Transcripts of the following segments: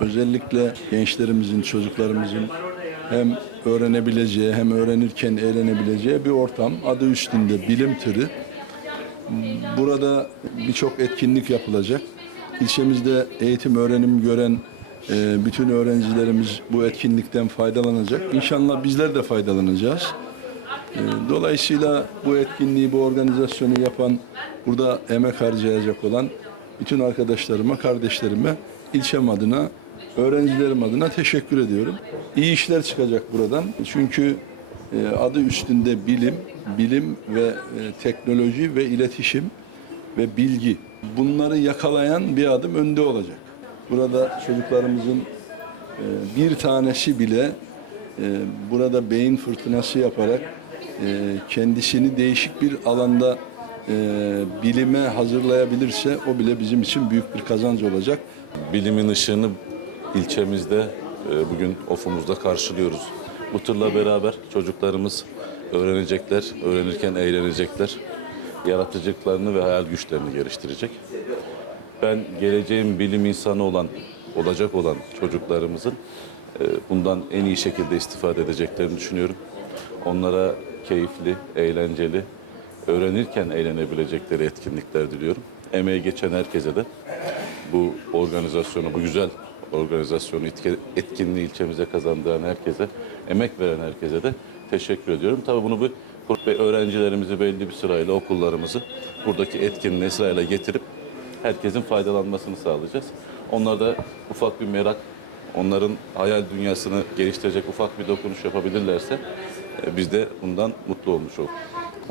özellikle gençlerimizin, çocuklarımızın hem öğrenebileceği hem öğrenirken eğlenebileceği bir ortam. Adı üstünde bilim tırı. Burada birçok etkinlik yapılacak. İlçemizde eğitim öğrenim gören e, bütün öğrencilerimiz bu etkinlikten faydalanacak. İnşallah bizler de faydalanacağız. E, Dolayısıyla bu etkinliği, bu organizasyonu yapan, burada emek harcayacak olan bütün arkadaşlarıma, kardeşlerime, ilçem adına, öğrencilerim adına teşekkür ediyorum. İyi işler çıkacak buradan. Çünkü e, adı üstünde bilim, bilim ve e, teknoloji ve iletişim ve bilgi. Bunları yakalayan bir adım önde olacak. Burada çocuklarımızın e, bir tanesi bile burada beyin fırtınası yaparak kendisini değişik bir alanda bilime hazırlayabilirse o bile bizim için büyük bir kazanç olacak. Bilimin ışığını ilçemizde e, bugün ofumuzda karşılıyoruz. Bu tırla beraber çocuklarımız öğrenecekler, öğrenirken eğlenecekler. Yaratıcılıklarını ve hayal güçlerini geliştirecek. Ben geleceğin bilim insanı olan, olacak olan çocuklarımızın e, bundan en iyi şekilde istifade edeceklerini düşünüyorum. Onlara keyifli, eğlenceli, öğrenirken eğlenebilecekleri etkinlikler diliyorum. Emeği geçen herkese de bu organizasyonu, bu güzel organizasyonu, etki- etkinliği ilçemize kazandıran herkese, emek veren herkese de teşekkür ediyorum. Tabii bunu bu ve öğrencilerimizi belli bir sırayla okullarımızı buradaki etkinliğe sırayla getirip herkesin faydalanmasını sağlayacağız. Onlar da ufak bir merak, onların hayal dünyasını geliştirecek ufak bir dokunuş yapabilirlerse e, biz de bundan mutlu olmuş oluruz.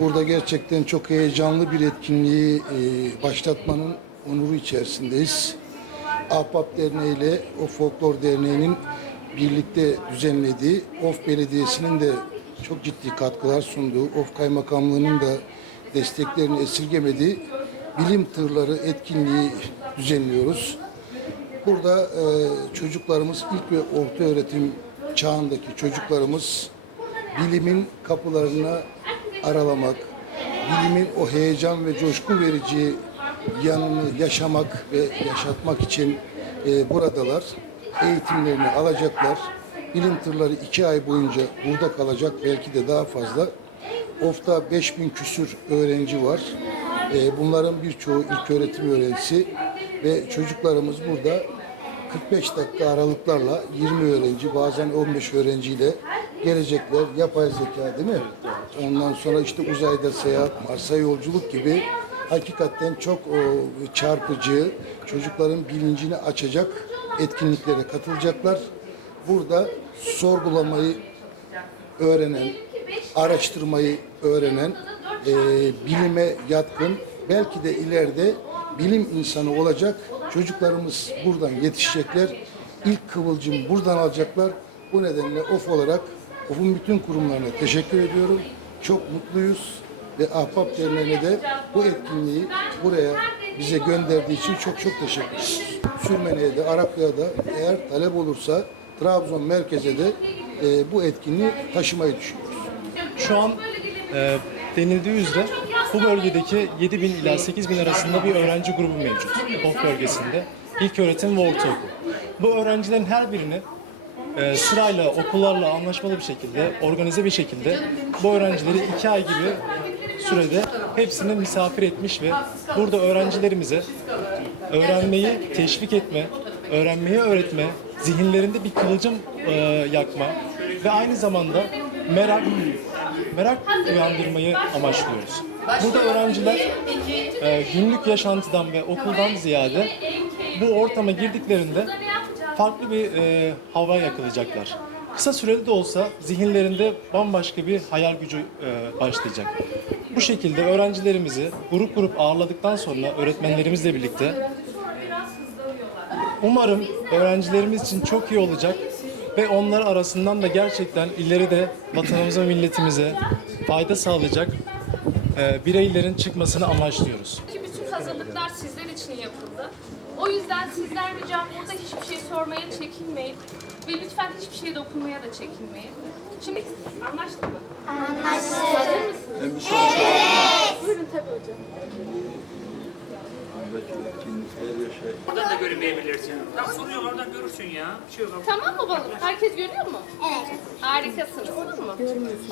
Burada gerçekten çok heyecanlı bir etkinliği e, başlatmanın onuru içerisindeyiz. Ahbap Derneği ile O Folklor Derneği'nin birlikte düzenlediği, Of Belediyesi'nin de çok ciddi katkılar sunduğu, Of Kaymakamlığı'nın da desteklerini esirgemediği bilim tırları etkinliği düzenliyoruz. Burada e, çocuklarımız ilk ve orta öğretim çağındaki çocuklarımız bilimin kapılarını aralamak, bilimin o heyecan ve coşku verici yanını yaşamak ve yaşatmak için e, buradalar. Eğitimlerini alacaklar. Bilim tırları iki ay boyunca burada kalacak, belki de daha fazla. OF'ta 5000 küsür öğrenci var. E, bunların birçoğu ilk öğretim öğrencisi ve çocuklarımız burada 45 dakika aralıklarla 20 öğrenci bazen 15 öğrenciyle gelecekler. Yapay zeka değil mi? Ondan sonra işte uzayda seyahat, Mars'a yolculuk gibi hakikaten çok o, çarpıcı, çocukların bilincini açacak etkinliklere katılacaklar. Burada sorgulamayı öğrenen, araştırmayı öğrenen, e, bilime yatkın, belki de ileride bilim insanı olacak çocuklarımız buradan yetişecekler. İlk kıvılcım buradan alacaklar. Bu nedenle OF olarak OF'un bütün kurumlarına teşekkür ediyorum. Çok mutluyuz ve Ahbap Derneği'ne de bu etkinliği buraya bize gönderdiği için çok çok teşekkür ederiz. Sürmene'ye de, Araplı'ya da eğer talep olursa Trabzon merkeze de e, bu etkinliği taşımayı düşünüyoruz. Şu an e, denildiği üzere bu bölgedeki 7 bin ila 8 bin arasında bir öğrenci grubu mevcut. OF bölgesinde. İlk öğretim ve ortaokul. Bu öğrencilerin her birini e, sırayla okullarla anlaşmalı bir şekilde, organize bir şekilde bu öğrencileri 2 ay gibi sürede hepsini misafir etmiş ve burada öğrencilerimize öğrenmeyi teşvik etme, öğrenmeyi öğretme, zihinlerinde bir kıvılcım e, yakma ve aynı zamanda merak merak uyandırmayı amaçlıyoruz. Burada öğrenciler e, günlük yaşantıdan ve okuldan ziyade bu ortama girdiklerinde farklı bir e, hava yakalayacaklar. Kısa süreli de olsa zihinlerinde bambaşka bir hayal gücü e, başlayacak. Bu şekilde öğrencilerimizi grup grup ağırladıktan sonra öğretmenlerimizle birlikte Umarım öğrencilerimiz için çok iyi olacak ve onlar arasından da gerçekten ileride vatanımıza, milletimize fayda sağlayacak e, bireylerin çıkmasını amaçlıyoruz. Bütün hazırlıklar sizler için yapıldı. O yüzden sizler ricam burada hiçbir şey sormaya çekinmeyin. Ve lütfen hiçbir şeye dokunmaya da çekinmeyin. Şimdi anlaştık mı? Anlaştık. Hazır mısınız? Evet. Buyurun tabii hocam. Oradan da görmeyebilirsin. Tam soruyor oradan görürsün ya. Bir şey yok. Tamam mı balım? Herkes görüyor mu? Evet. Harikasınız. Olur mu?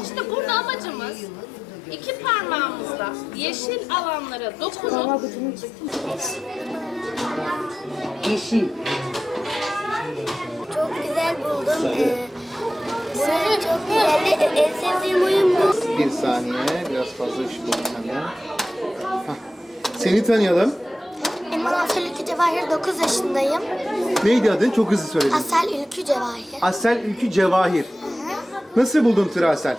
İşte burada amacımız iki parmağımızla yeşil alanlara dokunup Çok buldum. Ee, burası çok güzeldi. En sevdiğim oyun bu. Bir saniye, biraz fazla ışık oldu senden. Hah. Seni tanıyalım. Adım Asel Ülkü Cevahir. 9 yaşındayım. Neydi adın? Çok hızlı söyledin. Asel Ülkü Cevahir. Asel Ülkü Cevahir. Nasıl buldun tırı Asel?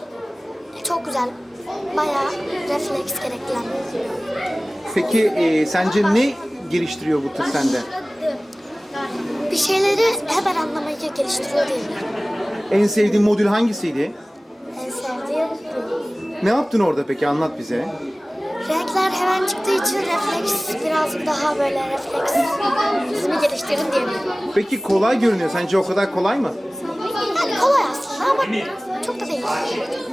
Çok güzel. Bayağı refleks gerektiren. Peki e, sence ne geliştiriyor bu tır sende? Bir şeyleri hemen anlamayı geliştiriyor diyebilirim. En sevdiğin modül hangisiydi? En sevdiğim Ne yaptın orada peki? Anlat bize. renkler hemen çıktığı için refleks birazcık daha böyle refleks hızını geliştirin diyebilirim. Peki kolay görünüyor. Sence o kadar kolay mı? Yani kolay aslında ama çok da değil.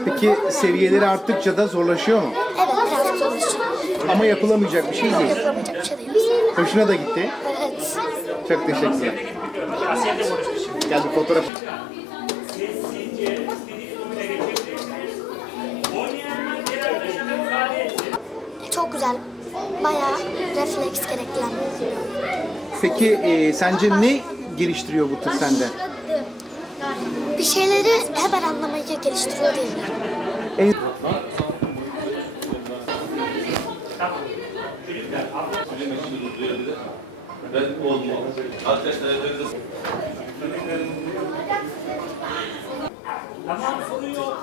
Peki seviyeleri arttıkça da zorlaşıyor mu? Evet birazcık zorlaşıyor. Ama yapılamayacak bir şey değil. Yapılamayacak bir şey değil. Hoşuna da gitti. Evet. Çok teşekkürler. Gel bir fotoğraf. Çok güzel. Bayağı refleks gerektiren. Peki e, sence ne geliştiriyor bu tır sende? Bir şeyleri hemen anlamayı geliştiriyor diyebilirim. En Ben olmam. Hatta talebeleriz. Tamam soruyor.